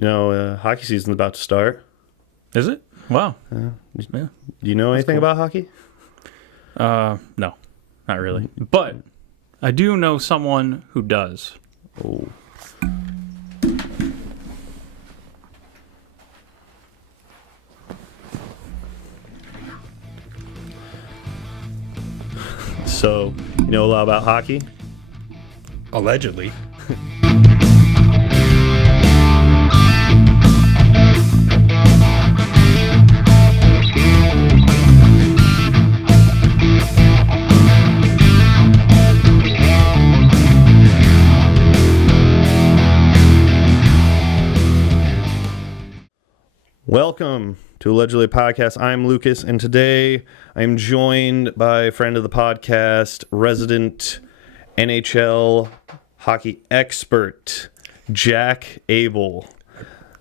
Hockey season's about to start. Is it? Wow. Yeah. Yeah. Do you know anything about hockey? No, not really. But I do know someone who does. Oh. So, you know a lot about hockey? Allegedly. Welcome to Allegedly Podcast. I'm Lucas, and today I'm joined by a friend of the podcast, resident NHL hockey expert, Jack Abel.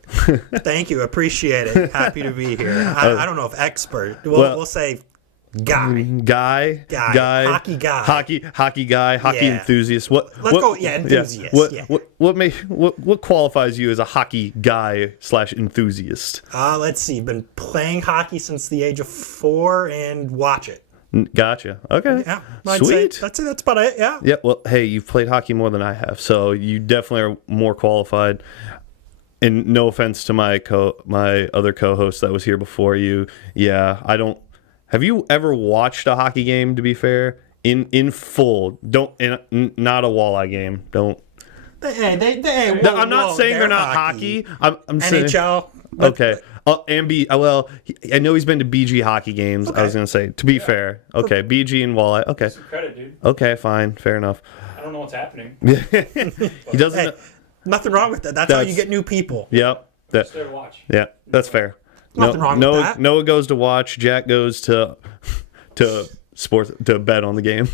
Thank you. Appreciate it. Happy to be here. I don't know if expert. We'll say guy. Hockey guy. Hockey enthusiast. Let's go. Yeah, enthusiast. What qualifies you as a hockey guy / enthusiast? Let's see. Been playing hockey since the age of 4 and watch it. Gotcha. Okay. Yeah. Sweet. That's about it. Yeah. Yeah. Well, hey, you've played hockey more than I have, so you definitely are more qualified. And no offense to my other co-host that was here before you. Yeah, I don't. Have you ever watched a hockey game? To be fair, in full, not a walleye game. Don't. I'm not saying they're not hockey. I'm NHL. Saying, okay. Well, I know he's been to BG hockey games. Okay. I was gonna say, to be fair, okay, BG and walleye. Okay. Some credit, dude. Okay, fine, fair enough. I don't know what's happening. He doesn't. Hey, nothing wrong with that. That's how you get new people. Yep. Just there to watch. Yeah, that's fair. Nothing wrong with that. Noah goes to watch. Jack goes to sports to bet on the game.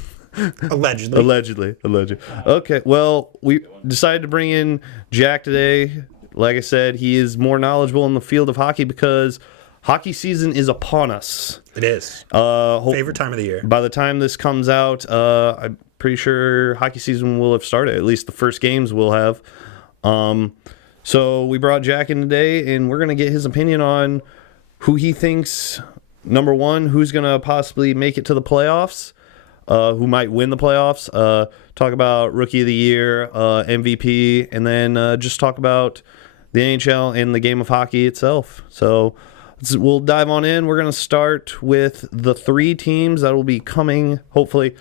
Allegedly. Okay, well, we decided to bring in Jack today. Like I said, he is more knowledgeable in the field of hockey because hockey season is upon us. It is. Favorite time of the year. By the time this comes out, I'm pretty sure hockey season will have started. At least the first games will have. So we brought Jack in today, and we're going to get his opinion on who he thinks, number one, who's going to possibly make it to the playoffs, who might win the playoffs, talk about Rookie of the Year, MVP, and then just talk about the NHL and the game of hockey itself. So we'll dive on in. We're going to start with the three teams that will be coming, hopefully,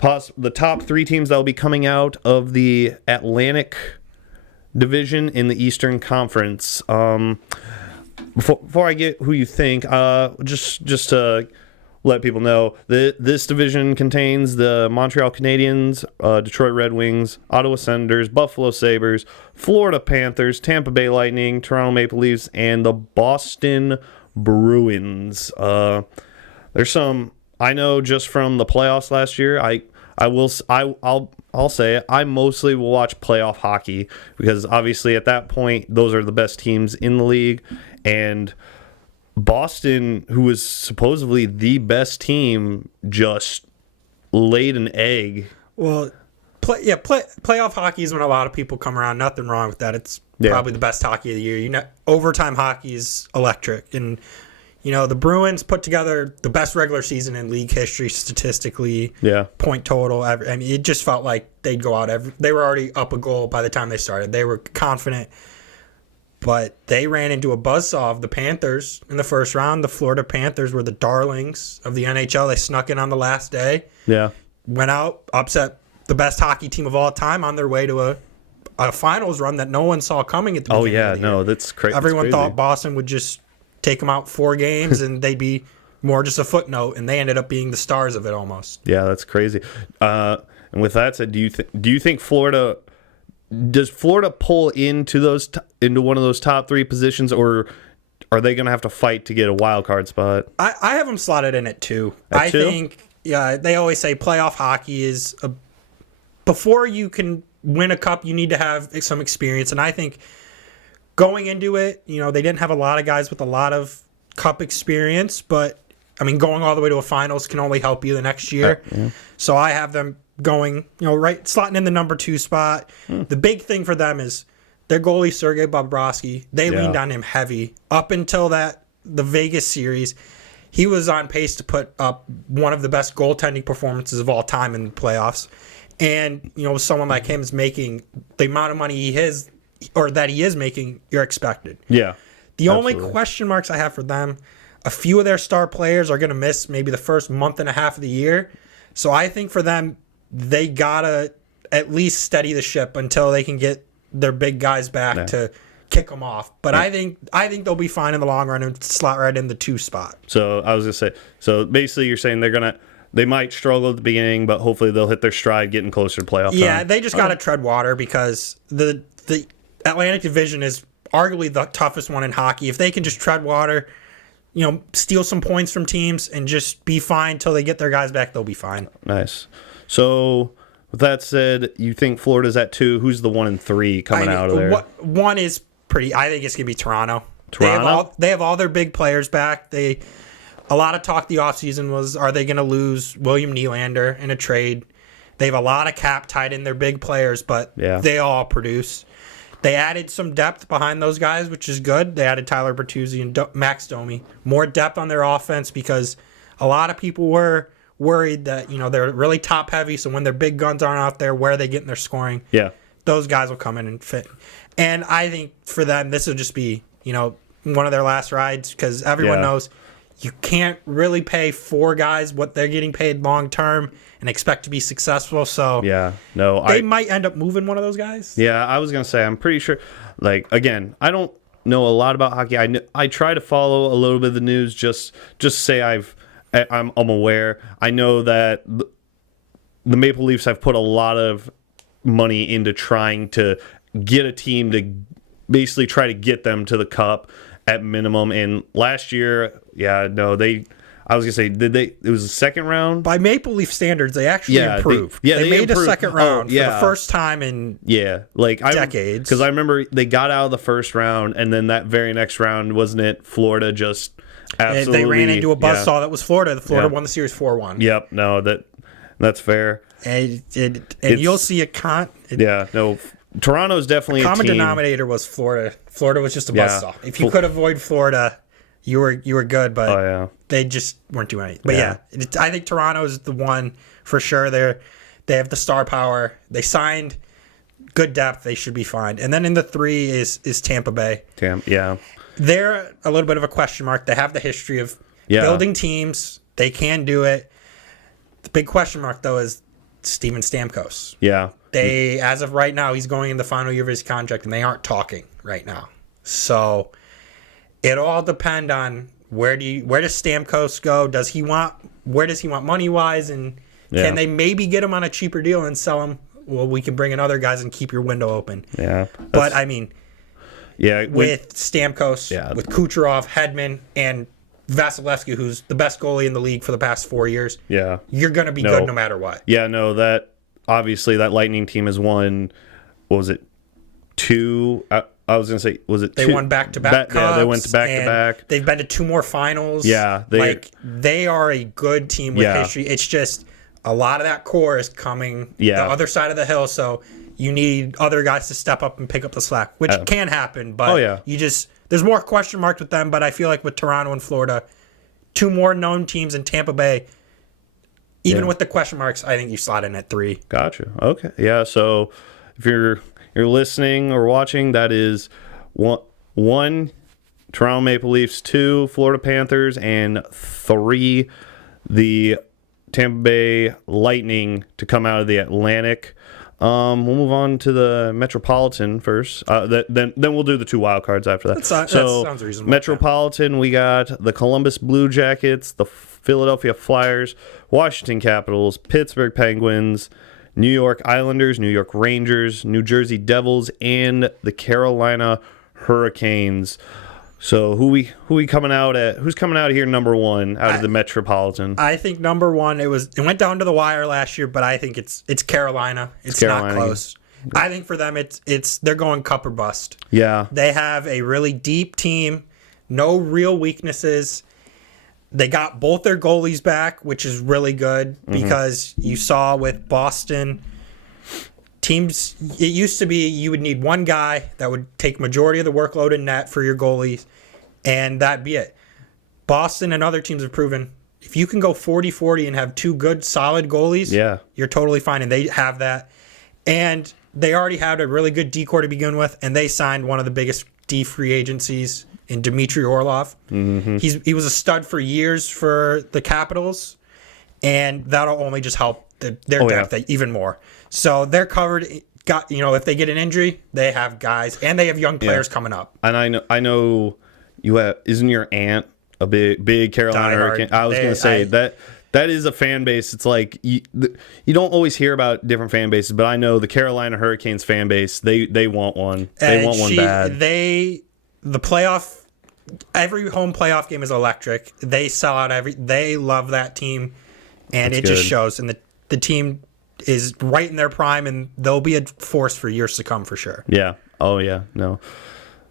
the top three teams that will be coming out of the Atlantic Division in the Eastern Conference. Before I get who you think, just to let people know, this division contains the Montreal Canadiens, Detroit Red Wings, Ottawa Senators, Buffalo Sabres, Florida Panthers, Tampa Bay Lightning, Toronto Maple Leafs, and the Boston Bruins. There's some I know just from the playoffs last year. I'll say it. I mostly will watch playoff hockey because obviously at that point those are the best teams in the league, and Boston, who was supposedly the best team, just laid an egg. Well, playoff hockey is when a lot of people come around. Nothing wrong with that. It's probably the best hockey of the year. Overtime hockey is electric, and the Bruins put together the best regular season in league history statistically. Yeah. Point total. I mean, it just felt like they'd go out they were already up a goal by the time they started. They were confident. But they ran into a buzzsaw of the Panthers in the first round. The Florida Panthers were the darlings of the NHL. They snuck in on the last day. Yeah. Went out, upset the best hockey team of all time on their way to a finals run that no one saw coming at the beginning of the year. That's crazy. Everyone thought Boston would just take them out 4 games and they'd be more just a footnote, and they ended up being the stars of it almost. Yeah, that's crazy. And with that said, do you think Florida... Does Florida pull into one of those top 3 positions, or are they going to have to fight to get a wild card spot? I have them slotted in at 2. I think, they always say playoff hockey is before you can win a cup, you need to have some experience. And I think going into it, they didn't have a lot of guys with a lot of cup experience, but I mean, going all the way to a finals can only help you the next year. Yeah. So I have them going, slotting in the number 2 spot. The big thing for them is their goalie Sergei Bobrovsky, they leaned on him heavy up until the Vegas series. He was on pace to put up one of the best goaltending performances of all time in the playoffs. And, someone like him is making the amount of money he is making, you're expected. Yeah. The only question marks I have for them, a few of their star players are going to miss maybe the first month and a half of the year. So I think for them, they got to at least steady the ship until they can get their big guys back to kick them off. But I think they'll be fine in the long run and slot right in the 2 spot. So I was going to say, so basically you're saying they might struggle at the beginning, but hopefully they'll hit their stride getting closer to playoff time. Yeah, they just got to tread water because the Atlantic Division is arguably the toughest one in hockey. If they can just tread water, steal some points from teams and just be fine till they get their guys back, they'll be fine. Nice. So with that said, you think Florida's at 2? Who's the 1 and 3 coming out of there? One is pretty. I think it's gonna be Toronto. Toronto. They have all their big players back. A lot of talk the offseason was, are they going to lose William Nylander in a trade? They have a lot of cap tied in their big players, but they all produce. They added some depth behind those guys, which is good. They added Tyler Bertuzzi and Max Domi. More depth on their offense because a lot of people were worried that, they're really top heavy, so when their big guns aren't out there, where are they getting their scoring? Yeah. Those guys will come in and fit. And I think for them, this will just be, one of their last rides because everyone knows you can't really pay 4 guys what they're getting paid long term and expect to be successful. So they might end up moving one of those guys. Yeah, I was gonna say I'm pretty sure. Like again, I don't know a lot about hockey. I try to follow a little bit of the news. Just say I'm aware. I know that the Maple Leafs have put a lot of money into trying to get a team to basically try to get them to the Cup at minimum. And last year, I was gonna say, it was the second round by Maple Leaf standards. They actually improved. They made improved. A second round for the first time in decades. Because I remember they got out of the first round, and then that very next round, wasn't it? Florida just absolutely. And they ran into a buzzsaw that was Florida. Florida won the series 4-1. Yep. No, that's fair. And you'll see Toronto's definitely the common a team. denominator was Florida. Florida was just a buzzsaw. If you could avoid Florida, you were good, but they just weren't doing anything. But I think Toronto is the one for sure. They have the star power. They signed good depth. They should be fine. And then in the 3 is Tampa Bay. They're a little bit of a question mark. They have the history of building teams. They can do it. The big question mark, though, is Steven Stamkos. Yeah. They, as of right now, he's going in the final year of his contract, and they aren't talking right now. So it'll all depend on where does Stamkos go? Where does he want money wise, and can they maybe get him on a cheaper deal and sell him? Well, we can bring in other guys and keep your window open. Yeah, but I mean, with Stamkos, with Kucherov, Hedman, and Vasilevsky, who's the best goalie in the league for the past 4 years, you're going to be good no matter what. Yeah, no, that obviously that Lightning team has won. What was it? 2. I was going to say, was it they 2? Won back-to-back cups. Yeah, they went to back-to-back. They've been to 2 more finals. Yeah. They are a good team with history. It's just a lot of that core is coming the other side of the hill, so you need other guys to step up and pick up the slack, which can happen, but there's more question marks with them, but I feel like with Toronto and Florida, 2 more known teams in Tampa Bay, even with the question marks, I think you slot in at 3. Gotcha. Okay. Yeah, so if you're listening or watching, that is 1 Toronto Maple Leafs, 2 Florida Panthers, and 3 the Tampa Bay Lightning to come out of the Atlantic. We'll move on to the Metropolitan first. Then we'll do the 2 wild cards after that. That sounds reasonable. Metropolitan, we got the Columbus Blue Jackets, the Philadelphia Flyers, Washington Capitals, Pittsburgh Penguins, New York Islanders, New York Rangers, New Jersey Devils, and the Carolina Hurricanes. So who's coming out of here number 1 out of the Metropolitan? I think number 1 it went down to the wire last year, but I think it's Carolina. It's Carolina. Not close. I think for them it's they're going cup or bust. Yeah. They have a really deep team, no real weaknesses. They got both their goalies back, which is really good because you saw with Boston, teams, it used to be you would need one guy that would take majority of the workload in net for your goalies, and that'd be it. Boston and other teams have proven if you can go 40-40 and have two good, solid goalies, you're totally fine, and they have that. And they already had a really good D-core to begin with, and they signed one of the biggest D free agencies in Dmitry Orlov. Mm-hmm. He was a stud for years for the Capitals, and that'll only just help their depth even more. So they're covered. If they get an injury, they have guys, and they have young players coming up. And I know you have. Isn't your aunt a big Carolina Hurricane? I was going to say that is a fan base. It's like you don't always hear about different fan bases, but I know the Carolina Hurricanes fan base. They want one. They want one bad. Every home playoff game is electric. They sell out they love that team, and it just shows. And the team is right in their prime, and they'll be a force for years to come for sure. Yeah. Oh yeah. No.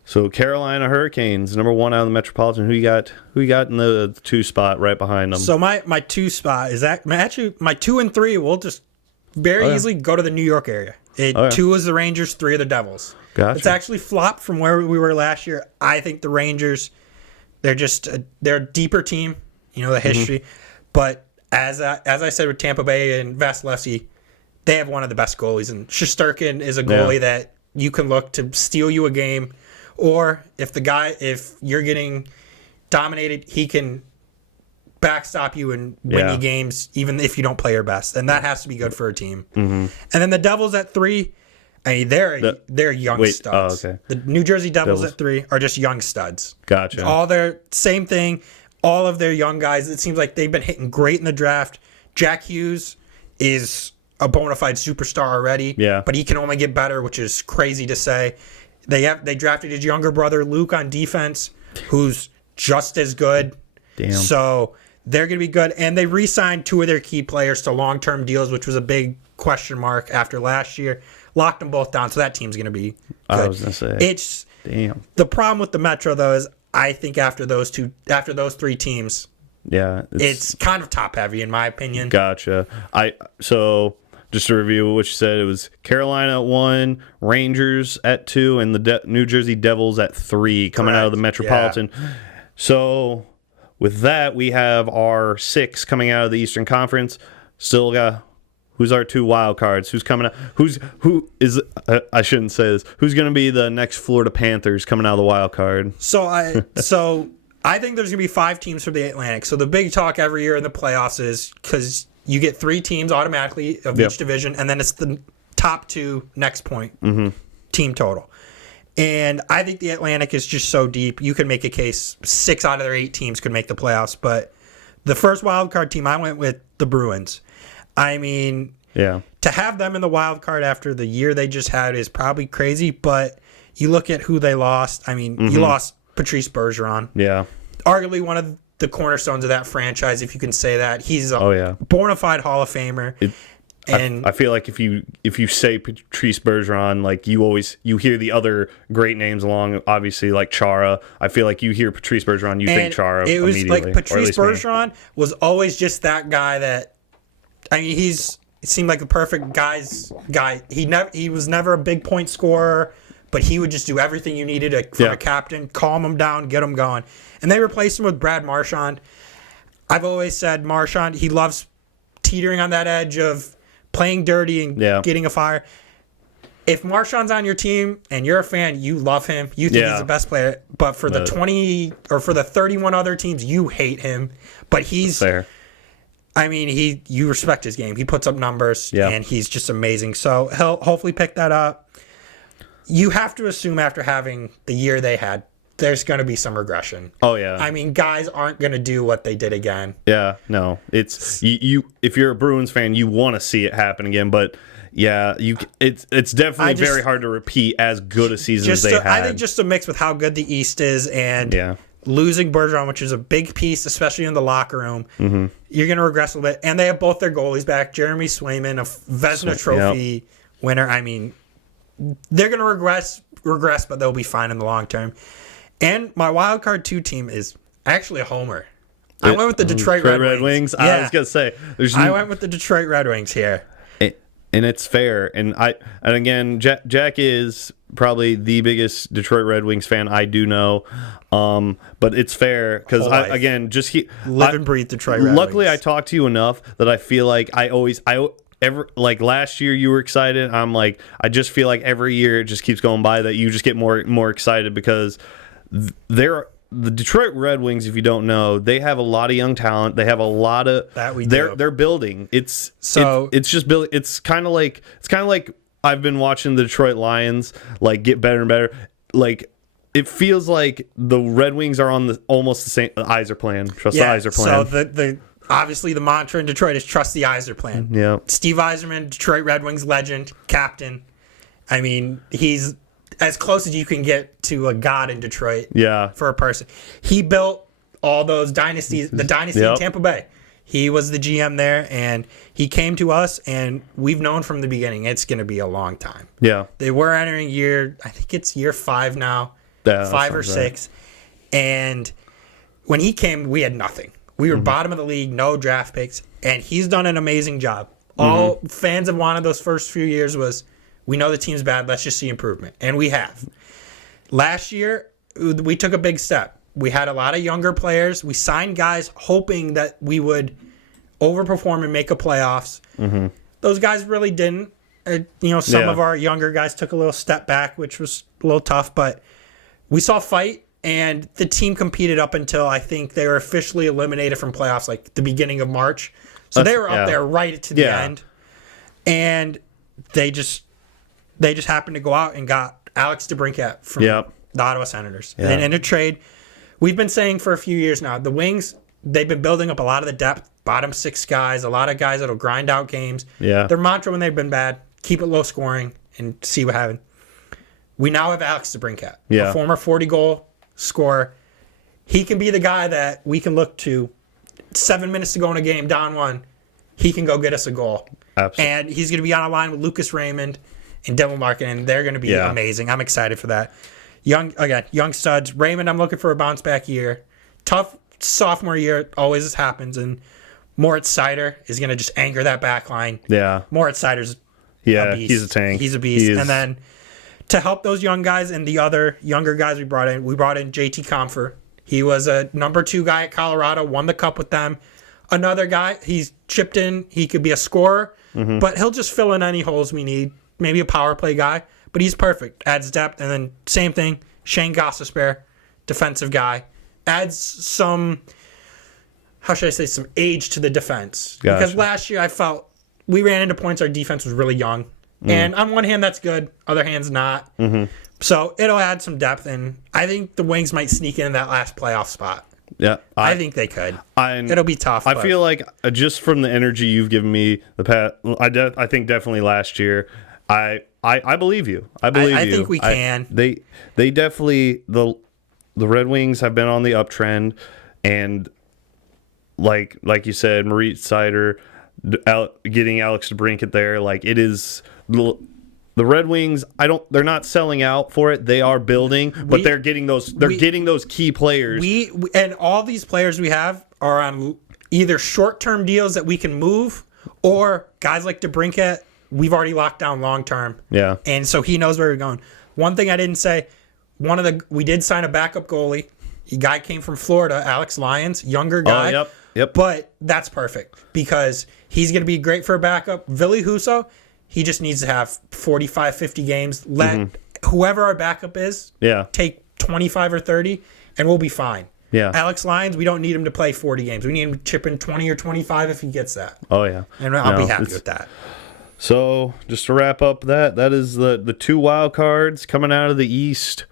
So Carolina Hurricanes, number 1 out of the Metropolitan. Who you got in the 2 spot right behind them? So my 2 spot is actually my 2 and 3 will just very easily go to the New York area. 2 is the Rangers, 3 are the Devils. Gotcha. It's actually flopped from where we were last year. I think the Rangers, they're a deeper team, the history. Mm-hmm. But as I said with Tampa Bay and Vasilevsky, they have one of the best goalies, and Shesterkin is a goalie that you can look to steal you a game. Or if you're getting dominated, he can backstop you and win you games, even if you don't play your best. And that has to be good for a team. Mm-hmm. And then the Devils at 3, they're young studs. Oh, okay. The New Jersey Devils at 3 are just young studs. Gotcha. All their same thing. All of their young guys. It seems like they've been hitting great in the draft. Jack Hughes is a bona fide superstar already. Yeah. But he can only get better, which is crazy to say. They drafted his younger brother Luke on defense, who's just as good. Damn. So they're going to be good, and they re-signed 2 of their key players to long-term deals, which was a big question mark after last year. Locked them both down, so that team's going to be good. I was going to say, damn. The problem with the Metro though is I think after those 3 teams, it's kind of top heavy in my opinion. Gotcha. So. Just to review what you said, it was Carolina at 1, Rangers at 2, and the New Jersey Devils at 3 coming out of the Metropolitan. Yeah. So with that, we have our 6 coming out of the Eastern Conference. Still got who's our 2 wild cards? Who's coming out? Who is? I shouldn't say this. Who's going to be the next Florida Panthers coming out of the wild card? So I think there's going to be 5 teams from the Atlantic. So the big talk every year in the playoffs is because you get 3 teams automatically of each division, and then it's the top 2 next point team total. And I think the Atlantic is just so deep. You can make a case 6 out of their 8 teams could make the playoffs. But the first wild card team, I went with the Bruins. I mean, to have them in the wild card after the year they just had is probably crazy. But you look at who they lost. I mean, you lost Patrice Bergeron. Yeah. Arguably one of the cornerstones of that franchise, if you can say that. He's a bona fide Hall of Famer. I feel like if you say Patrice Bergeron, like you hear the other great names along, obviously like Chara. I feel like you hear Patrice Bergeron, you think Chara immediately. It was like Patrice Bergeron me. Was always just that guy that, I mean, it seemed like the perfect guy. He was never a big point scorer, but he would just do everything you needed from a captain, calm him down, get him going. And they replaced him with Brad Marchand. I've always said Marchand, he loves teetering on that edge of playing dirty and getting a fire. If Marchand's on your team and you're a fan, you love him. You think he's the best player. But for the 20 or for the 31 other teams, you hate him. But he's fair. I mean, you respect his game. He puts up numbers, and he's just amazing. So he'll hopefully pick that up. You have to assume after having the year they had, there's going to be some regression. Oh yeah. I mean, guys aren't going to do what they did again. Yeah, no. It's you if you're a Bruins fan, you want to see it happen again, but it's definitely very hard to repeat as good a season as they had. I think just a mix with how good the East is and losing Bergeron, which is a big piece, especially in the locker room. Mm-hmm. You're going to regress a little bit. And they have both their goalies back. Jeremy Swayman, a Vezina Trophy winner. I mean, they're going to regress, but they'll be fine in the long term. And my wild card 2 team is actually a homer. I went with the Detroit Red Wings. I was going to say. I went with the Detroit Red Wings here. and it's fair. And again, Jack is probably the biggest Detroit Red Wings fan I do know. But it's fair because live and breathe Detroit Red luckily Wings. I talk to you enough that I feel like like last year you were excited. I'm like, I just feel like every year it just keeps going by that you just get more excited because the Detroit Red Wings, if you don't know, they have a lot of young talent. They have a lot of they're building. It's just building. It's kind of like I've been watching the Detroit Lions like get better and better. Like it feels like the Red Wings are on almost the same. The Yzer plan. Trust the Yzer plan. So obviously the mantra in Detroit is trust the Yzer plan. Yeah. Steve Yzerman, Detroit Red Wings legend, captain. I mean, he's as close as you can get to a god in Detroit. Yeah. For a person. He built all those dynasties, the dynasty in Tampa Bay. He was the GM there, and he came to us, and we've known from the beginning it's going to be a long time. Yeah. They were entering I think it's year 5 now, 5 or 6. Right. And when he came, we had nothing. We were bottom of the league, no draft picks, and he's done an amazing job. All fans have wanted those first few years was, we know the team's bad, let's just see improvement. And we have. Last year, we took a big step. We had a lot of younger players. We signed guys hoping that we would overperform and make a playoffs. Mm-hmm. Those guys really didn't. Some of our younger guys took a little step back, which was a little tough, but we saw fight, and the team competed up until I think they were officially eliminated from playoffs like the beginning of March. So they were up there right to the end. And they just happened to go out and got Alex DeBrincat from the Ottawa Senators. And in a trade, we've been saying for a few years now, the Wings, they've been building up a lot of the depth, bottom 6 guys, a lot of guys that'll grind out games. Yeah. Their mantra when they've been bad, keep it low scoring and see what happens. We now have Alex DeBrincat, a former 40-goal scorer. He can be the guy that we can look to. 7 minutes to go in a game, down 1. He can go get us a goal. Absolutely. And he's going to be on a line with Lucas Raymond and Dylan Larkin, and they're going to be amazing. I'm excited for that. Young studs. Raymond, I'm looking for a bounce-back year. Tough sophomore year, always happens, and Moritz Seider is going to just anchor that back line. Yeah. Moritz Seider's a beast. He's a tank. He's a beast. And then to help those young guys and the other younger guys we brought in JT Compher. He was a number 2 guy at Colorado, won the cup with them. Another guy, he's chipped in. He could be a scorer, but he'll just fill in any holes we need. Maybe a power play guy, but he's perfect. Adds depth. And then same thing, Shane Gostisbehere, defensive guy. Adds some, some age to the defense. Gotcha. Because last year I felt we ran into points our defense was really young. And on one hand, that's good. Other hand's not. So it'll add some depth, and I think the Wings might sneak in that last playoff spot. Yeah, I think they could. It'll be tough. I feel like just from the energy you've given me the past, I think definitely last year. I believe you. I think we can. They definitely the Red Wings have been on the uptrend, and like you said, Moritz Seider, getting Alex DeBrincat there, like it is. The Red Wings, they're not selling out for it. They are building, but they're getting those key players. And all these players we have are on either short-term deals that we can move, or guys like DeBrincat, we've already locked down long-term. Yeah. And so he knows where we're going. One thing I didn't say, we did sign a backup goalie. A guy came from Florida, Alex Lyons, younger guy. Oh, yep. But that's perfect because he's going to be great for a backup. Ville Husso, he just needs to have 45, 50 games. Let whoever our backup is take 25 or 30, and we'll be fine. Yeah. Alex Lyons, we don't need him to play 40 games. We need him to chip in 20 or 25 if he gets that. Oh, yeah. And I'll be happy with that. So, just to wrap up that is the 2 wild cards coming out of the East.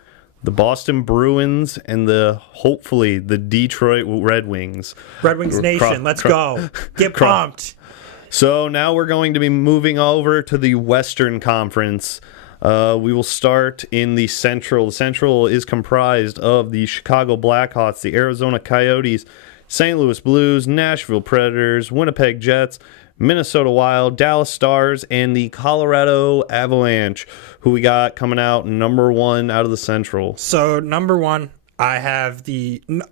The Boston Bruins and hopefully the Detroit Red Wings. Red Wings Nation, let's go. Get pumped. So now we're going to be moving over to the Western Conference. We will start in the Central. The Central is comprised of the Chicago Blackhawks, the Arizona Coyotes, St. Louis Blues, Nashville Predators, Winnipeg Jets, Minnesota Wild, Dallas Stars, and the Colorado Avalanche, who we got coming out number 1 out of the Central. So number 1, I have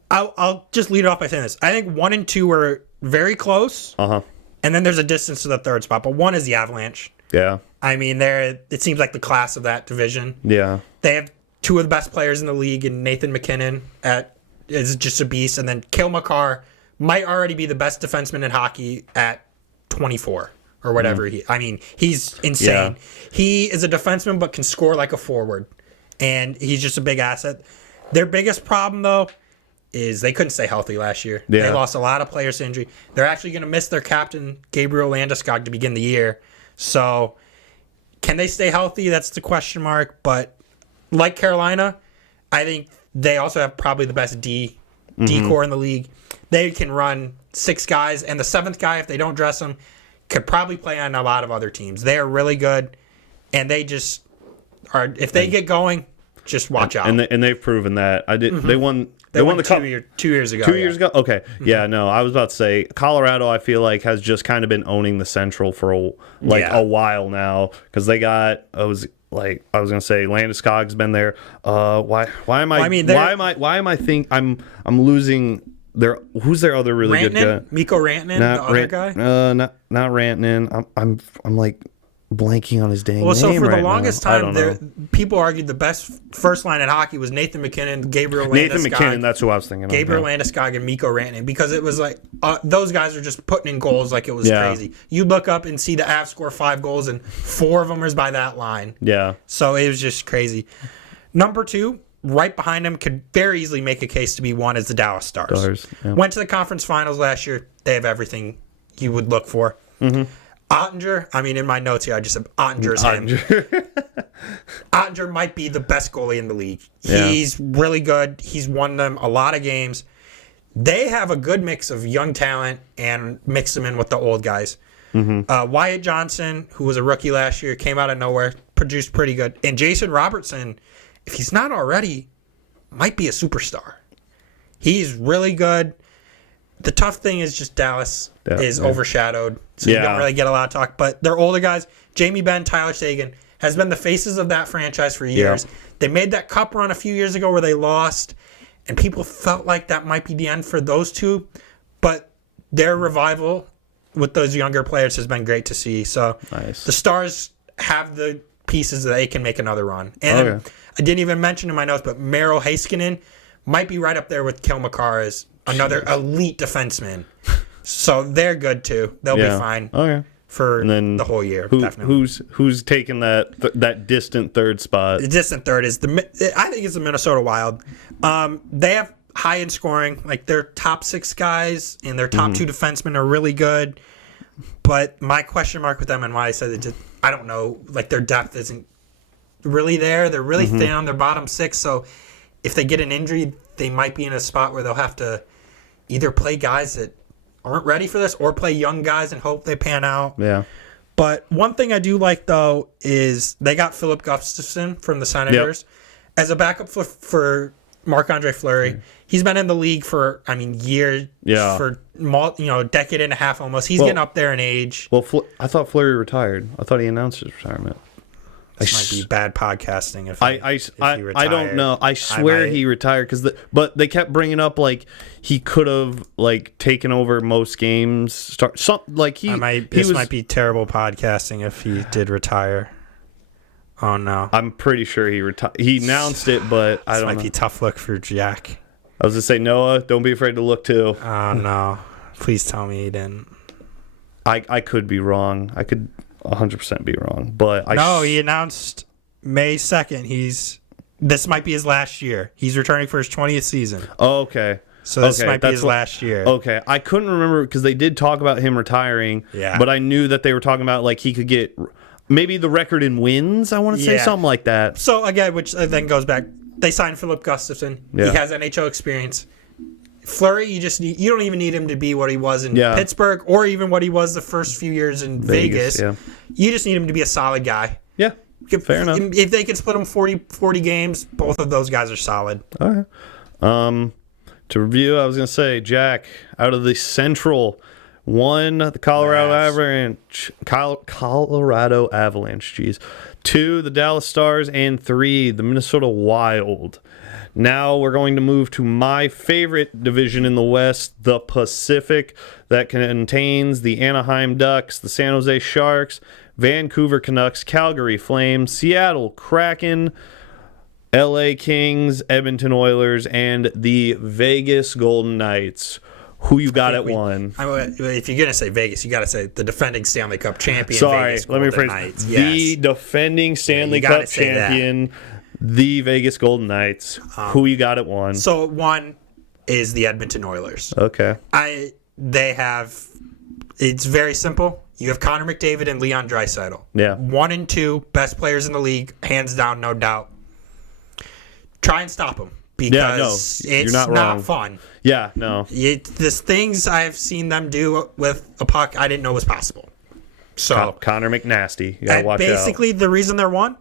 I'll just lead it off by saying this. I think 1 and 2 were very close. Uh-huh. And then there's a distance to the third spot, but 1 is the Avalanche. Yeah. I mean, it seems like the class of that division. Yeah. They have two of the best players in the league, and Nathan McKinnon is just a beast, and then Cale Makar might already be the best defenseman in hockey at 24 or whatever. He's insane. Yeah. He is a defenseman but can score like a forward, and he's just a big asset. Their biggest problem, though, is they couldn't stay healthy last year. Yeah. They lost a lot of players to injury. They're actually going to miss their captain, Gabriel Landeskog, to begin the year. So can they stay healthy? That's the question mark. But like Carolina, I think they also have probably the best D core in the league. They can run 6 guys, and the 7th guy, if they don't dress him, could probably play on a lot of other teams. They are really good, and they just are. If they get going, just watch out. And they've proven that. They won. They won the two cup years ago. 2 years ago. Okay. Yeah. No, I was about to say Colorado. I feel like has just kind of been owning the Central for a while now because they got. I was gonna say Landeskog's been there. Why am I? Why am I think I'm losing. Who's their other really good guy? Mikko Rantanen, the other guy. Not Rantanen. I'm like blanking on his dang name. So for the right longest now. time, people argued the best first line in hockey was Nathan McKinnon, Gabriel Landeskog. Nathan McKinnon, that's who I was thinking. Gabriel Landeskog and Mikko Rantanen, because it was like those guys are just putting in goals like it was crazy. You look up and see the Avs score 5 goals, and 4 of them is by that line. Yeah. So it was just crazy. Number 2. Right behind him, could very easily make a case to be one is the Dallas Stars. Yeah. Went to the conference finals last year. They have everything you would look for. Mm-hmm. Ottinger, in my notes here, I just said Ottinger's him. Ottinger might be the best goalie in the league. He's really good. He's won them a lot of games. They have a good mix of young talent and mix them in with the old guys. Mm-hmm. Wyatt Johnson, who was a rookie last year, came out of nowhere, produced pretty good. And Jason Robertson, if he's not already, might be a superstar. He's really good. The tough thing is just Dallas is overshadowed, so you don't really get a lot of talk. But their older guys, Jamie Benn, Tyler Seguin, has been the faces of that franchise for years. Yeah. They made that cup run a few years ago where they lost, and people felt like that might be the end for those two. But their revival with those younger players has been great to see. So nice. The Stars have the pieces that they can make another run. And I didn't even mention in my notes, but Mero Heiskanen might be right up there with Cale Makar as another elite defenseman. So they're good too. They'll be fine for the whole year. Definitely. Who's taking that distant third spot? The distant third is I think it's the Minnesota Wild. They have high in scoring. Like their top 6 guys and their top 2 defensemen are really good. But my question mark with them and why I said it, I don't know. Like their depth isn't really there. They're really thin on their bottom 6. So if they get an injury, they might be in a spot where they'll have to either play guys that aren't ready for this or play young guys and hope they pan out. Yeah. But one thing I do like, though, is they got Philip Gustafson from the Senators as a backup for Marc-Andre Fleury. He's been in the league for, years, for a decade and a half almost. He's getting up there in age. Well, I thought Fleury retired. I thought he announced his retirement. This might be bad podcasting if he retired. I don't know. I swear he retired but they kept bringing up like he could have like taken over most games. This might be terrible podcasting if he did retire. Oh no! I'm pretty sure he retired. He announced it, but I don't know. This might be a tough look for Jack. I was gonna say Noah. Don't be afraid to look too. Oh no! Please tell me he didn't. I could be wrong. I could 100% be wrong, but he announced May 2nd. This might be his last year. He's returning for his 20th season. Oh, okay. So this might be his last year. Okay, I couldn't remember because they did talk about him retiring. Yeah. But I knew that they were talking about like he could get maybe the record in wins. I want to say something like that. So again, which then goes back. They signed Philip Gustafson. Yeah. He has NHL experience. Fleury, you don't even need him to be what he was in Pittsburgh or even what he was the first few years in Vegas. Yeah. You just need him to be a solid guy. Yeah, fair enough. If they can split him 40 games, both of those guys are solid. All right. To review, I was going to say, Jack, out of the Central, 1, the Colorado Avalanche. Colorado Avalanche, jeez. 2, the Dallas Stars, and 3, the Minnesota Wild. Now we're going to move to my favorite division in the West, the Pacific, that contains the Anaheim Ducks, the San Jose Sharks, Vancouver Canucks, Calgary Flames, Seattle Kraken, LA Kings, Edmonton Oilers, and the Vegas Golden Knights. Who you got at 1? If you're going to say Vegas, you got to say the defending Stanley Cup champion. Sorry, Vegas let me Golden rephrase. Knights. The defending Stanley Cup champion, the Vegas Golden Knights. Who you got at 1? So 1 is the Edmonton Oilers. Okay. It's very simple. You have Connor McDavid and Leon Draisaitl. Yeah. 1 and 2, best players in the league, hands down, no doubt. Try and stop them because it's not fun. Yeah, no. There's things I've seen them do with a puck I didn't know was possible. So Connor McNasty, you gotta watch basically, the reason they're 1,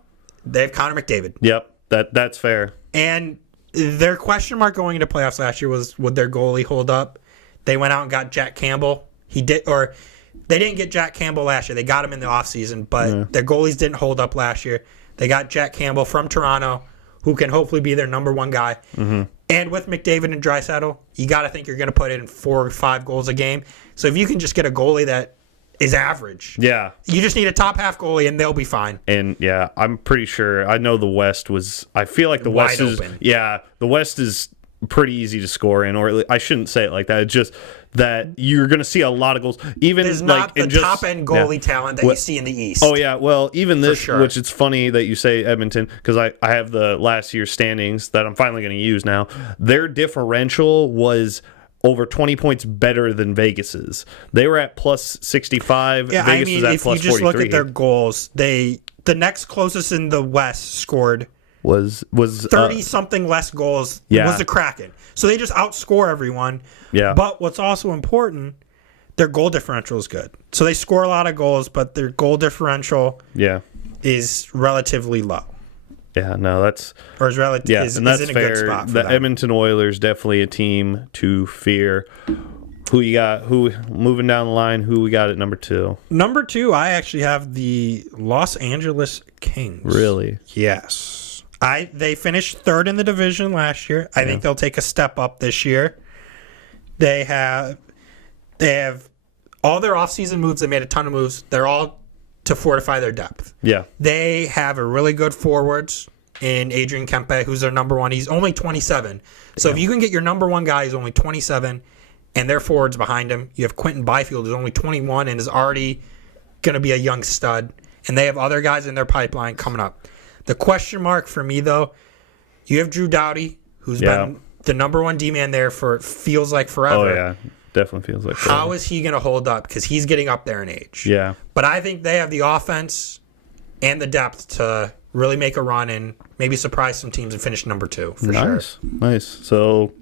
they have Connor McDavid. Yep, that's fair. And their question mark going into playoffs last year was, would their goalie hold up? They went out and got Jack Campbell. They didn't get Jack Campbell last year. They got him in the offseason, but their goalies didn't hold up last year. They got Jack Campbell from Toronto, who can hopefully be their number 1 guy. Mm-hmm. And with McDavid and Draisaitl, you got to think you're going to put in 4 or 5 goals a game. So if you can just get a goalie that is average, yeah, you just need a top half goalie and they'll be fine. And yeah, I'm pretty sure. I know the West was. I feel like the West is. Yeah, the West is pretty easy to score in, or I shouldn't say it like that. It's just that you're going to see a lot of goals. Even there's not the top end goalie talent that you see in the East. Oh yeah, well even this, which it's funny that you say Edmonton because I have the last year's standings that I'm finally going to use now. Their differential was over 20 points better than Vegas's. They were at plus 65. Yeah, Vegas was at if plus you just 43. look at their goals, the next closest in the West scored was 30 something less goals was the Kraken. So they just outscore everyone. Yeah. But what's also important, their goal differential is good. So they score a lot of goals, but their goal differential is relatively low. Yeah, no, that's or is relative is in a good spot for the them. Edmonton Oilers definitely a team to fear. Who you got? Who moving down the line? Who we got at number 2? Number 2, I actually have the Los Angeles Kings. Really? Yes. They finished 3rd in the division last year. I think they'll take a step up this year. They have all their offseason moves. They made a ton of moves. They're all to fortify their depth. Yeah. They have a really good forwards in Adrian Kempe, who's their number 1. He's only 27. So if you can get your number 1 guy who's only 27 and their forwards behind him, you have Quentin Byfield who's only 21 and is already going to be a young stud. And they have other guys in their pipeline coming up. The question mark for me, though, you have Drew Doughty, who's been the number 1 D-man there for feels like forever. Oh, yeah. Definitely feels like forever. How is he going to hold up? Because he's getting up there in age. Yeah. But I think they have the offense and the depth to really make a run and maybe surprise some teams and finish number 2 for sure. Nice. So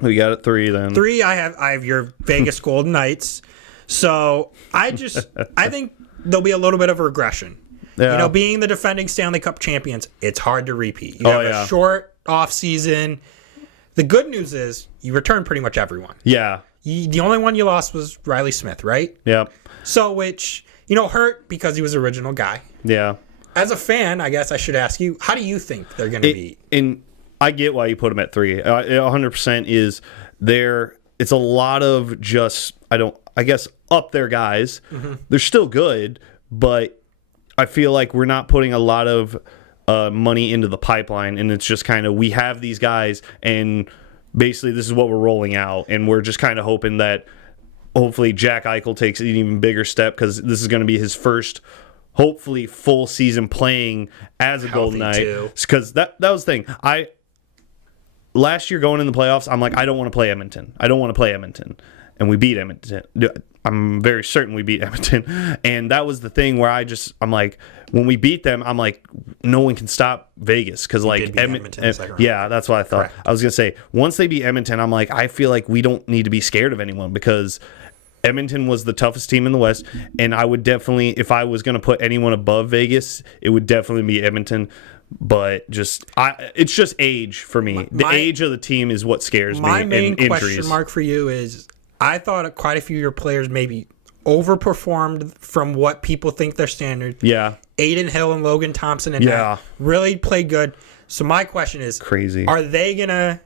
we got at 3 then. 3, I have your Vegas Golden Knights. So I think there'll be a little bit of a regression. Yeah. You know, being the defending Stanley Cup champions, it's hard to repeat. You have a short off season. The good news is you return pretty much everyone. Yeah. The only one you lost was Riley Smith, right? Yep. So, which, hurt because he was the original guy. Yeah. As a fan, I guess I should ask you, how do you think they're going to be? And I get why you put them at 3. 100% is there. It's a lot of just, I guess, up there guys. Mm-hmm. They're still good, but I feel like we're not putting a lot of money into the pipeline, and it's just kind of we have these guys, and basically this is what we're rolling out, and we're just kind of hoping that hopefully Jack Eichel takes an even bigger step because this is going to be his first, hopefully, full season playing as a Golden Knight. Because that was the thing. Last year going in the playoffs, I'm like, I don't want to play Edmonton. And we beat Edmonton. I'm very certain we beat Edmonton. And that was the thing where I'm like, when we beat them, I'm like, no one can stop Vegas. Because, like, Edmonton yeah, that's what I thought. Correct. I was going to say, once they beat Edmonton, I'm like, I feel like we don't need to be scared of anyone because Edmonton was the toughest team in the West. And I would definitely, if I was going to put anyone above Vegas, it would definitely be Edmonton. But it's just age for me. The age of the team is what scares me. My main question mark for you is, I thought quite a few of your players maybe overperformed from what people think their standard. Yeah. Aiden Hill and Logan Thompson and that really played good. So my question is, crazy. Are they going to,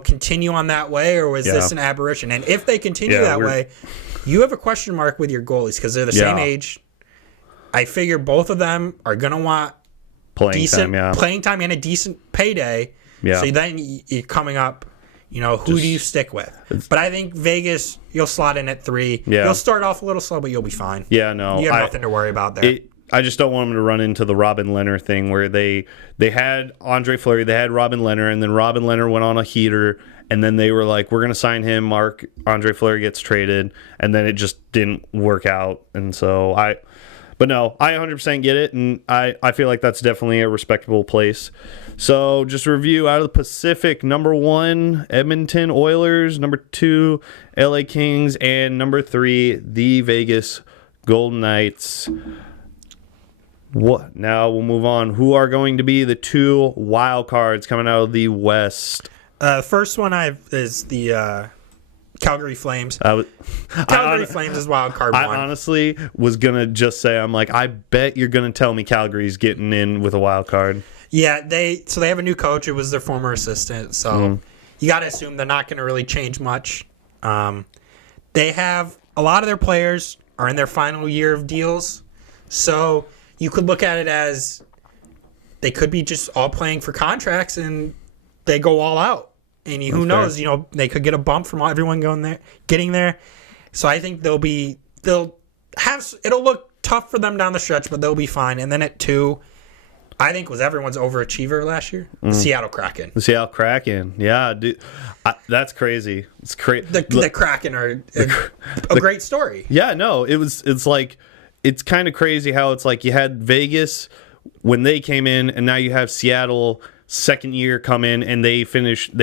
continue on that way, or was this an aberration? And if they continue that way, you have a question mark with your goalies because they're the same age. I figure both of them are going to want decent playing time and a decent payday. Yeah. So then you're coming up, who do you stick with? But I think Vegas, you'll slot in at 3. Yeah. You'll start off a little slow, but you'll be fine. Yeah, no. You have nothing to worry about there. I just don't want them to run into the Robin Leonard thing where they had Andre Fleury, they had Robin Leonard, and then Robin Leonard went on a heater, and then they were like, we're going to sign him, Andre Fleury gets traded, and then it just didn't work out. And so But no, I 100% get it, and I feel like that's definitely a respectable place. So just review out of the Pacific, number 1, Edmonton Oilers, number 2, LA Kings, and number 3, the Vegas Golden Knights. What? Now we'll move on. Who are going to be the 2 wild cards coming out of the West? First one is the Calgary Flames. Calgary Flames is wild card 1. I honestly was going to just say, I'm like, I bet you're going to tell me Calgary's getting in with a wild card. Yeah, they have a new coach. It was their former assistant. So you got to assume they're not going to really change much. They have a lot of their players are in their final year of deals. So you could look at it as they could be just all playing for contracts and they go all out. And who knows, they could get a bump from everyone getting there. So I think it'll look tough for them down the stretch, but they'll be fine. And then at 2, I think was everyone's overachiever last year, the Seattle Kraken. The Seattle Kraken, yeah, dude, that's crazy. It's crazy. The Kraken are a great story. Yeah, no, it's like, it's kind of crazy how it's like you had Vegas when they came in, and now you have Seattle second year come in, and they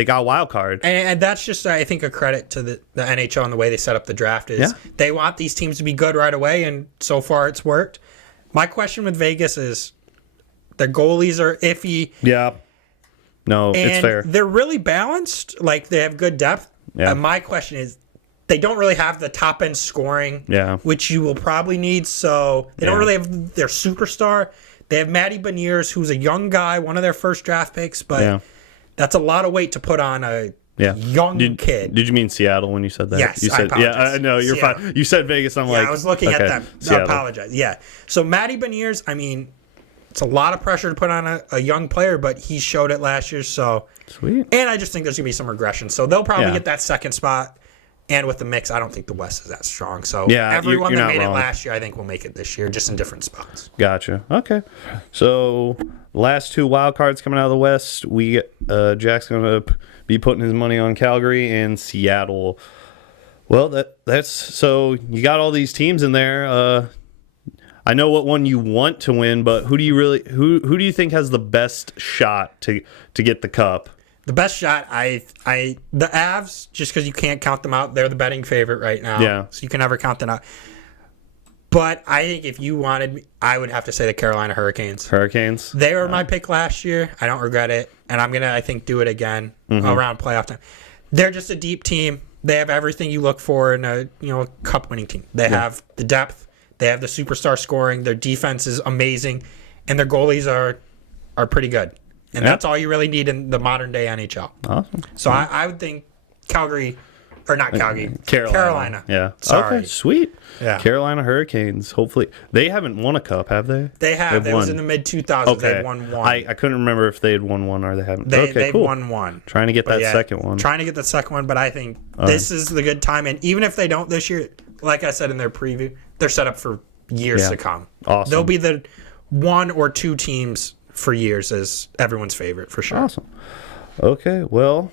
got wild card. And that's just, I think, a credit to the NHL and the way they set up the draft is they want these teams to be good right away, and so far it's worked. My question with Vegas is their goalies are iffy. Yeah. No, it's fair. They're really balanced. Like, they have good depth. Yeah. And my question is, they don't really have the top-end scoring, which you will probably need. So they don't really have their superstar. They have Matty Beniers, who's a young guy, one of their first draft picks, but that's a lot of weight to put on a young kid. Did you mean Seattle when you said that? Yes, you said, I apologize. Yeah, I know, you're Seattle. fine. You said Vegas, I'm like... I was looking at them. Seattle. I apologize. Yeah. So Matty Beniers, I mean, it's a lot of pressure to put on a young player, but he showed it last year, so... Sweet. And I just think there's going to be some regression. So they'll probably get that second spot. And with the mix, I don't think the West is that strong. So everyone that made it last year, I think will make it this year, just in different spots. Gotcha. Okay. So last 2 wild cards coming out of the West, Jack's going to be putting his money on Calgary and Seattle. Well, that's so you got all these teams in there. I know what one you want to win, but who do you think has the best shot to get the cup? The best shot, the Avs, just because you can't count them out, they're the betting favorite right now. Yeah. So you can never count them out. But I think if you wanted me, I would have to say the Carolina Hurricanes. They were my pick last year. I don't regret it. And I'm going to, I think, do it again around playoff time. They're just a deep team. They have everything you look for in a cup-winning team. They have the depth. They have the superstar scoring. Their defense is amazing. And their goalies are pretty good. And that's all you really need in the modern-day NHL. Awesome. So I would think Calgary, or not Calgary, Carolina. Yeah. Sorry. Okay, sweet. Yeah. Carolina Hurricanes, hopefully. They haven't won a cup, have they? They have. It was in the mid-2000s. Okay. They won one. I couldn't remember if they had won one or they haven't. They've cool. won one. Trying to get that second one. Trying to get the second one, but I think this is the good time. And even if they don't this year, like I said in their preview, they're set up for years to come. Awesome. They'll be the 1 or 2 teams for years as everyone's favorite, for sure. Awesome. Okay, well,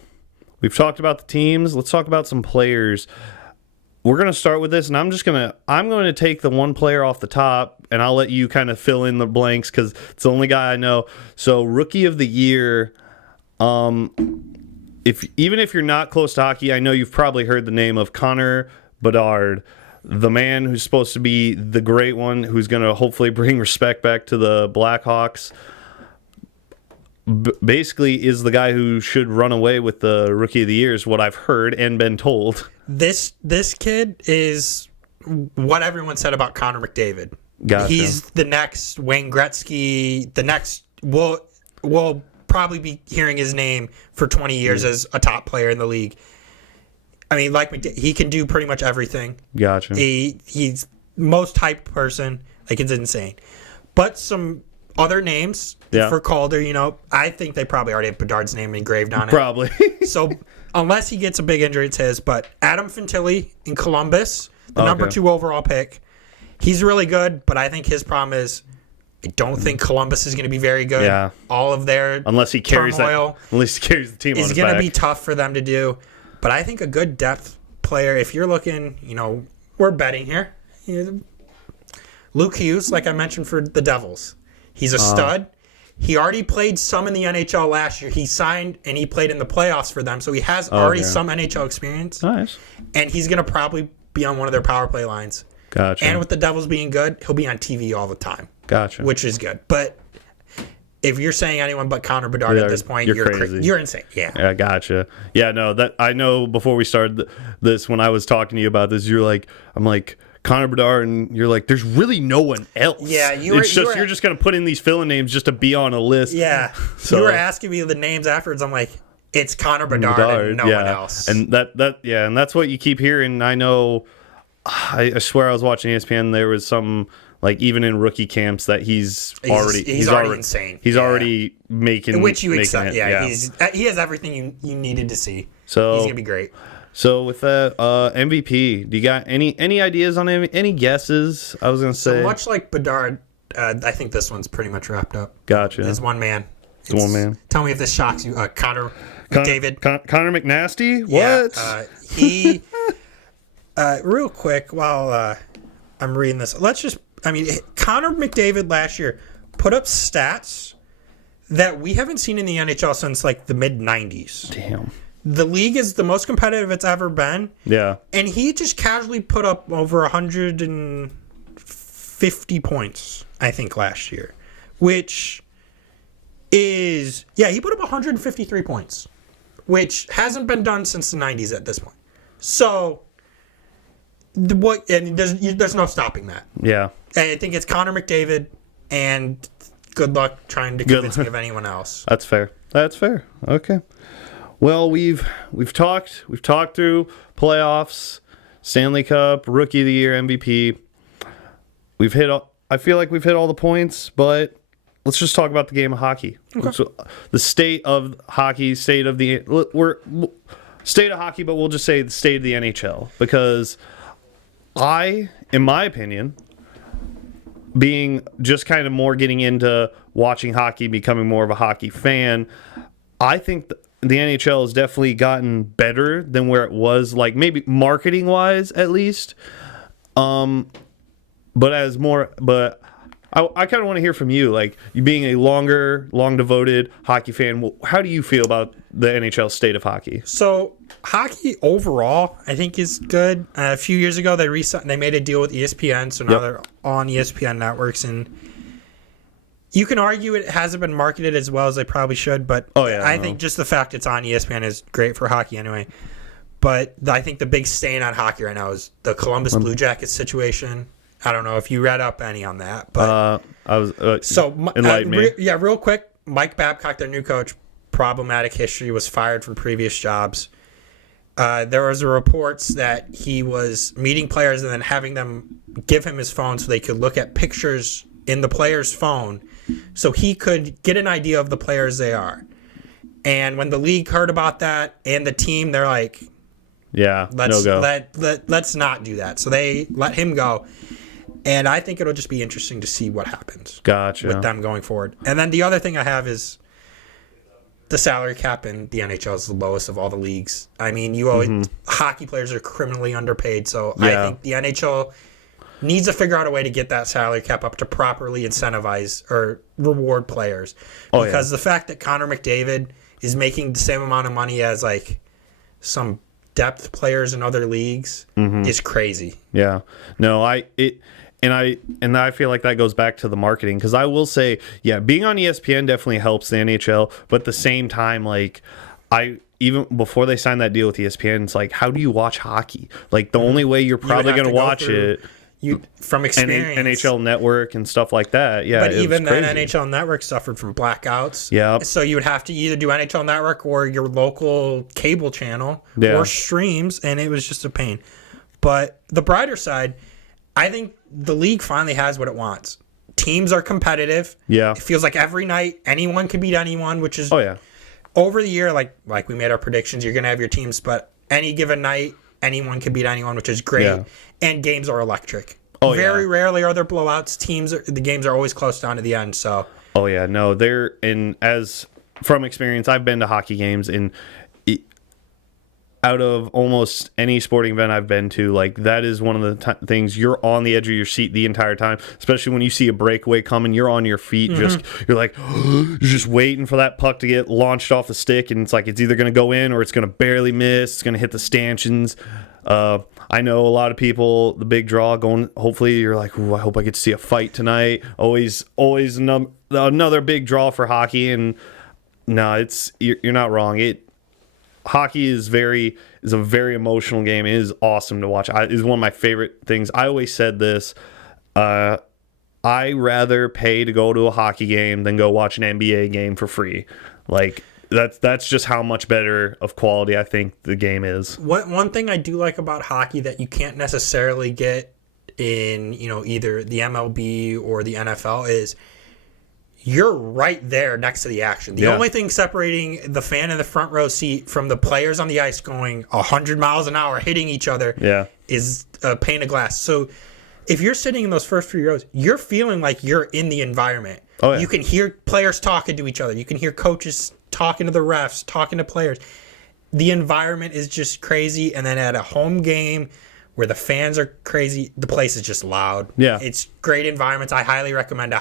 we've talked about the teams. Let's talk about some players. We're going to start with this, and I'm going to take the one player off the top, and I'll let you kind of fill in the blanks because it's the only guy I know. So, Rookie of the Year, even if you're not close to hockey, I know you've probably heard the name of Connor Bedard, the man who's supposed to be the great one, who's going to hopefully bring respect back to the Blackhawks. Basically is the guy who should run away with the Rookie of the Year is what I've heard and been told. This kid is what everyone said about Connor McDavid. Gotcha. He's the next Wayne Gretzky. The next we'll probably be hearing his name for 20 years as a top player in the league. I mean, like he can do pretty much everything. Gotcha. He's most hyped person. Like, it's insane. But some other names for Calder, I think they probably already have Bedard's name engraved on it. Probably. So unless he gets a big injury, it's his. But Adam Fantilli in Columbus, the number 2 overall pick, he's really good. But I think his problem is I don't think Columbus is going to be very good. Yeah. All of their unless he carries turmoil the team on his going to back. be tough for them to do. But I think a good depth player, if you're looking, we're betting here. Luke Hughes, like I mentioned for the Devils. He's a stud. He already played some in the NHL last year. He signed and he played in the playoffs for them. So he has already some NHL experience. Nice. And he's going to probably be on one of their power play lines. Gotcha. And with the Devils being good, he'll be on TV all the time. Gotcha. Which is good. But if you're saying anyone but Connor Bedard at this point, you're crazy. You're insane. Yeah. Yeah, gotcha. Yeah, no, that I know before we started this, when I was talking to you about this, I'm like, Connor Bedard, and you're like, there's really no one else. Yeah, you're just gonna put in these fill-in names just to be on a list. Yeah. So, you were asking me the names afterwards. I'm like, it's Connor Bedard and no one else. And and that's what you keep hearing. I know. I swear I was watching ESPN. There was some, like, even in rookie camps, that he's already insane. He's already making, which you expect. Yeah, he has everything you needed to see. So he's gonna be great. So with that, MVP, do you got any ideas on any guesses? I was gonna say, so much like Bedard, I think this one's pretty much wrapped up. Gotcha. It's one man. It's one man. Tell me if this shocks you, Connor McDavid. Connor McNasty. What? Yeah, he. Real quick, while I'm reading this, Connor McDavid last year put up stats that we haven't seen in the NHL since like the mid '90s. Damn. The league is the most competitive it's ever been. Yeah. And he just casually put up over 150 points, I think, last year. Which is... Yeah, he put up 153 points. Which hasn't been done since the 90s at this point. So... there's no stopping that. Yeah. I think it's Connor McDavid, and good luck trying to convince me of anyone else. That's fair. Okay. Well, we've talked through playoffs, Stanley Cup, Rookie of the Year, MVP. I feel like we've hit all the points, but let's just talk about the game of hockey. Okay. So, the state of hockey, state of hockey, but we'll just say the state of the NHL, because in my opinion, being just kind of more getting into watching hockey, becoming more of a hockey fan, I think the NHL has definitely gotten better than where it was, like maybe marketing wise at least. But I kind of want to hear from you, like you being a long devoted hockey fan. How do you feel about the NHL state of hockey? So hockey overall, I think, is good. A few years ago, they made a deal with ESPN, so now they're on ESPN networks, and you can argue it hasn't been marketed as well as they probably should, but I think just the fact it's on ESPN is great for hockey anyway. But I think the big stain on hockey right now is the Columbus Blue Jackets situation. I don't know if you read up any on that, but I was enlighten me. Real quick, Mike Babcock, their new coach, problematic history, was fired from previous jobs. There was reports that he was meeting players and then having them give him his phone so they could look at pictures in the player's phone so he could get an idea of the players they are. And when the league heard about that and the team, they're like, let's not do that. So they let him go. And I think it'll just be interesting to see what happens with them going forward. And then the other thing I have is the salary cap in the NHL is the lowest of all the leagues. I mean, hockey players are criminally underpaid, so I think the NHL needs to figure out a way to get that salary cap up to properly incentivize or reward players. Because the fact that Connor McDavid is making the same amount of money as like some depth players in other leagues is crazy. Yeah. No, I feel like that goes back to the marketing, because I will say, being on ESPN definitely helps the NHL, but at the same time, like even before they signed that deal with ESPN, it's like, how do you watch hockey? Like the only way you're probably going to watch it from experience, NHL Network and stuff like that. Yeah, but even then, NHL Network suffered from blackouts. Yeah, so you would have to either do NHL Network or your local cable channel or streams, and it was just a pain. But the brighter side, I think the league finally has what it wants. Teams are competitive. Yeah. It feels like every night anyone can beat anyone, which is Oh, yeah. over the year, like we made our predictions, you're going to have your teams, but any given night, anyone can beat anyone, which is great. Yeah. And games are electric. Oh, Very yeah. rarely are there blowouts. The games are always close down to the end. So Oh, yeah. No, as from experience, I've been to hockey games, and out of almost any sporting event I've been to, like, that is one of the things, you're on the edge of your seat the entire time, especially when you see a breakaway coming. You're on your feet, you're like, you're just waiting for that puck to get launched off the stick, and it's like, it's either going to go in or it's going to barely miss, it's going to hit the stanchions. I know a lot of people, the big draw going, hopefully you're like, ooh, I hope I get to see a fight tonight. Always another big draw for hockey. And no, you're not wrong. Hockey is a very emotional game. It is awesome to watch. It is one of my favorite things. I always said this. I rather pay to go to a hockey game than go watch an NBA game for free. Like, that's just how much better of quality I think the game is. one thing I do like about hockey that you can't necessarily get in, either the MLB or the NFL is you're right there next to the action. The only thing separating the fan in the front row seat from the players on the ice going 100 miles an hour hitting each other is a pane of glass. So if you're sitting in those first few rows, you're feeling like you're in the environment. Oh, yeah. You can hear players talking to each other. You can hear coaches talking to the refs, talking to players. The environment is just crazy. And then at a home game where the fans are crazy, the place is just loud. Yeah. It's great environments. I highly recommend it.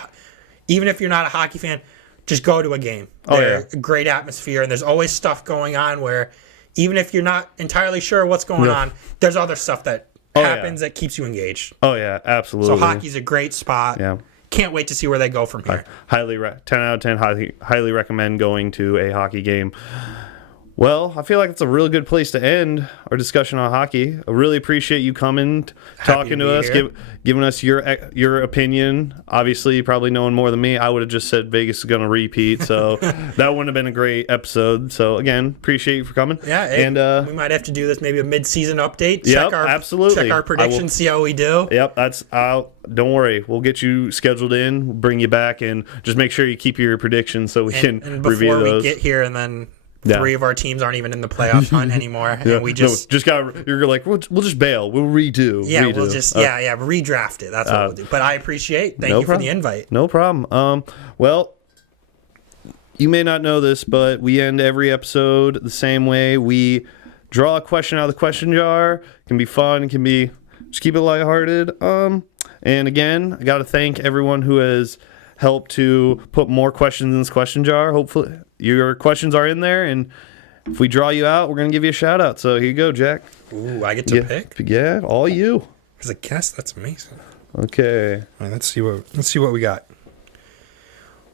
Even if you're not a hockey fan, just go to a game. They're a great atmosphere, and there's always stuff going on where even if you're not entirely sure what's going on, there's other stuff that happens that keeps you engaged. Oh, yeah, absolutely. So hockey's a great spot. Yeah. Can't wait to see where they go from here. 10 out of 10, highly recommend going to a hockey game. Well, I feel like it's a really good place to end our discussion on hockey. I really appreciate you coming, talking to us, giving us your opinion. Obviously, probably knowing more than me, I would have just said Vegas is going to repeat, so that wouldn't have been a great episode. So, again, appreciate you for coming. Yeah, and we might have to do this, maybe a mid-season update. Absolutely. Check our predictions, see how we do. Yep, don't worry. We'll get you scheduled in, we'll bring you back, and just make sure you keep your predictions so we can review those. Before we get here, and then... Three of our teams aren't even in the playoff hunt anymore, and we you're like, we'll just bail. We'll redo. We'll just redraft it. That's what we'll do. But I appreciate. Thank you for the invite. No problem. Well, you may not know this, but we end every episode the same way. We draw a question out of the question jar. It can be fun. It can be just keep it lighthearted. And again, I got to thank everyone who has helped to put more questions in this question jar. Hopefully your questions are in there, and if we draw you out, we're going to give you a shout out. So here you go, Jack. Ooh, I get to pick? Yeah, all you. As a guest, that's amazing. Okay. All right, let's see what we got.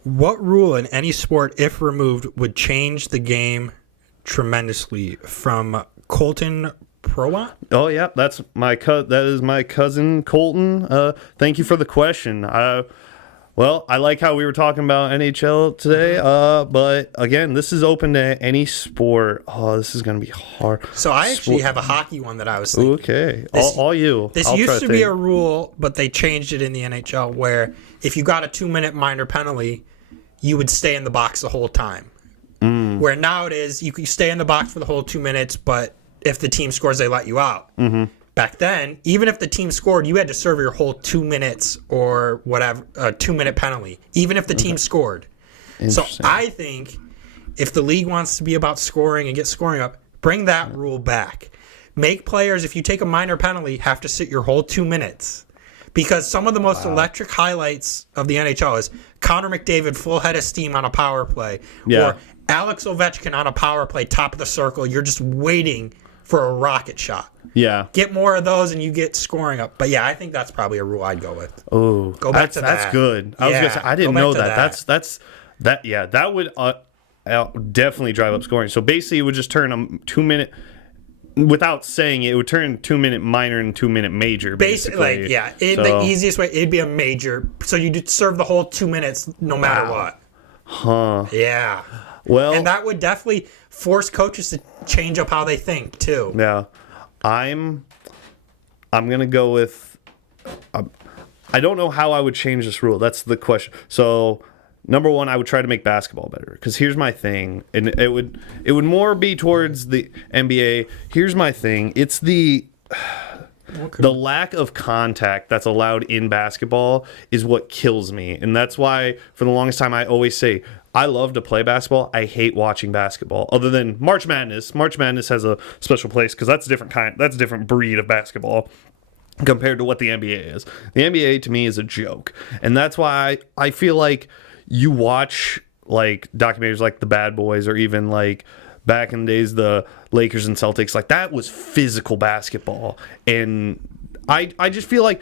What rule in any sport, if removed, would change the game tremendously? From Colton Prowat? Oh yeah, that is my cousin Colton. Thank you for the question. Well, I like how we were talking about NHL today, but again, this is open to any sport. Oh, this is going to be hard. So I actually have a hockey one that I was thinking. Okay, all you. This used to be a rule, but they changed it in the NHL where if you got a 2-minute minor penalty, you would stay in the box the whole time. Where now it is, you can stay in the box for the whole 2 minutes, but if the team scores, they let you out. Back then, even if the team scored, you had to serve your whole 2 minutes or whatever, a 2-minute penalty, even if the team scored. So I think if the league wants to be about scoring and get scoring up, bring that rule back. Make players, if you take a minor penalty, have to sit your whole 2 minutes. Because some of the most electric highlights of the NHL is Connor McDavid full head of steam on a power play. Yeah. Or Alex Ovechkin on a power play, top of the circle. You're just waiting for a rocket shot. Yeah. Get more of those and you get scoring up. But yeah, I think that's probably a rule I'd go with. Oh, go back to that. That's good. I was gonna say I didn't know that. That would definitely drive up scoring. So basically, it would just turn a 2 minute. Without saying it, would turn 2 minute minor and 2 minute major. Basically, the easiest way it'd be a major. So you'd serve the whole 2 minutes no matter what. Huh. Yeah. Well, and that would definitely force coaches to change up how they think too. Yeah. I'm gonna go with I don't know how I would change this rule. That's the question. So, number one, I would try to make basketball better. Because here's my thing, and it would more be towards the NBA. Here's my thing. It's the lack of contact that's allowed in basketball is what kills me. And that's why, for the longest time, I always say, I love to play basketball. I hate watching basketball. Other than March Madness. March Madness has a special place because that's a different kind. That's a different breed of basketball compared to what the NBA is. The NBA to me is a joke. And that's why I feel like you watch like documentaries like The Bad Boys or even like back in the days the Lakers and Celtics, like that was physical basketball. And I just feel like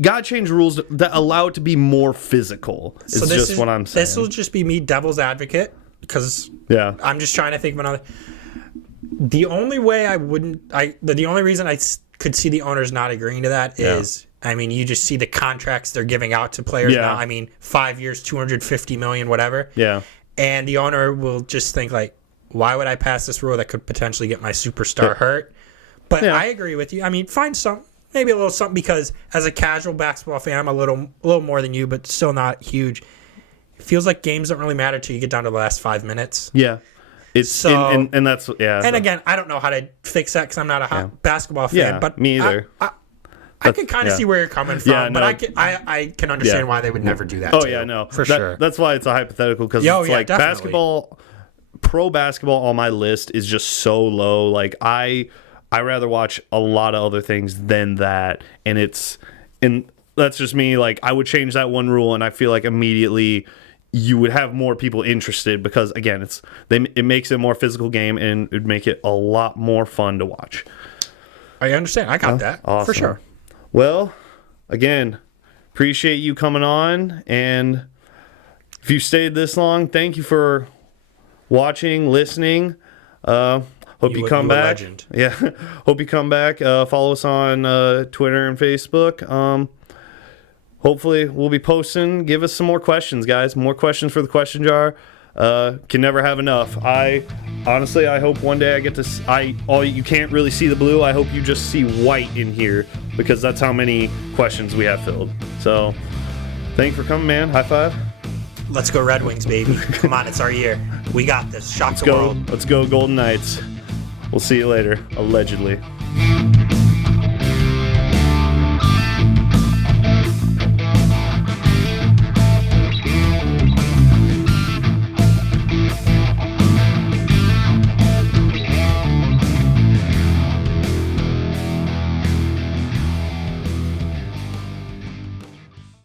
gotta change rules that allow it to be more physical. It's just what I'm saying. This will just be me devil's advocate because I'm just trying to think of another. The only way the only reason I could see the owners not agreeing to that is, I mean, you just see the contracts they're giving out to players now. I mean, 5 years, $250 million, whatever. Yeah. And the owner will just think like, why would I pass this rule that could potentially get my superstar hurt? But I agree with you. I mean, find maybe a little something, because as a casual basketball fan, I'm a little more than you, but still not huge. It feels like games don't really matter till you get down to the last 5 minutes. Yeah. It's so, and that's And again, I don't know how to fix that because I'm not a basketball fan. But me either. I can kind of see where you're coming from, but I can understand why they would never do that. For sure. That's why it's a hypothetical, because it's like definitely. Basketball, pro basketball on my list is just so low. Like I rather watch a lot of other things than that, and that's just me. Like I would change that one rule, and I feel like immediately you would have more people interested because again, it makes it a more physical game, and it'd make it a lot more fun to watch. I understand. I got that awesome. For sure. Well, again, appreciate you coming on, and if you stayed this long, thank you for watching, listening. Hope you come back. Legend. Yeah, hope you come back. Follow us on Twitter and Facebook. Hopefully, we'll be posting. Give us some more questions, guys. More questions for the question jar. Can never have enough. I hope one day I get to. You can't really see the blue. I hope you just see white in here, because that's how many questions we have filled. So, thank you for coming, man. High five. Let's go Red Wings, baby. Come on, it's our year. We got this. Shock the world. Let's go Golden Knights. We'll see you later, allegedly.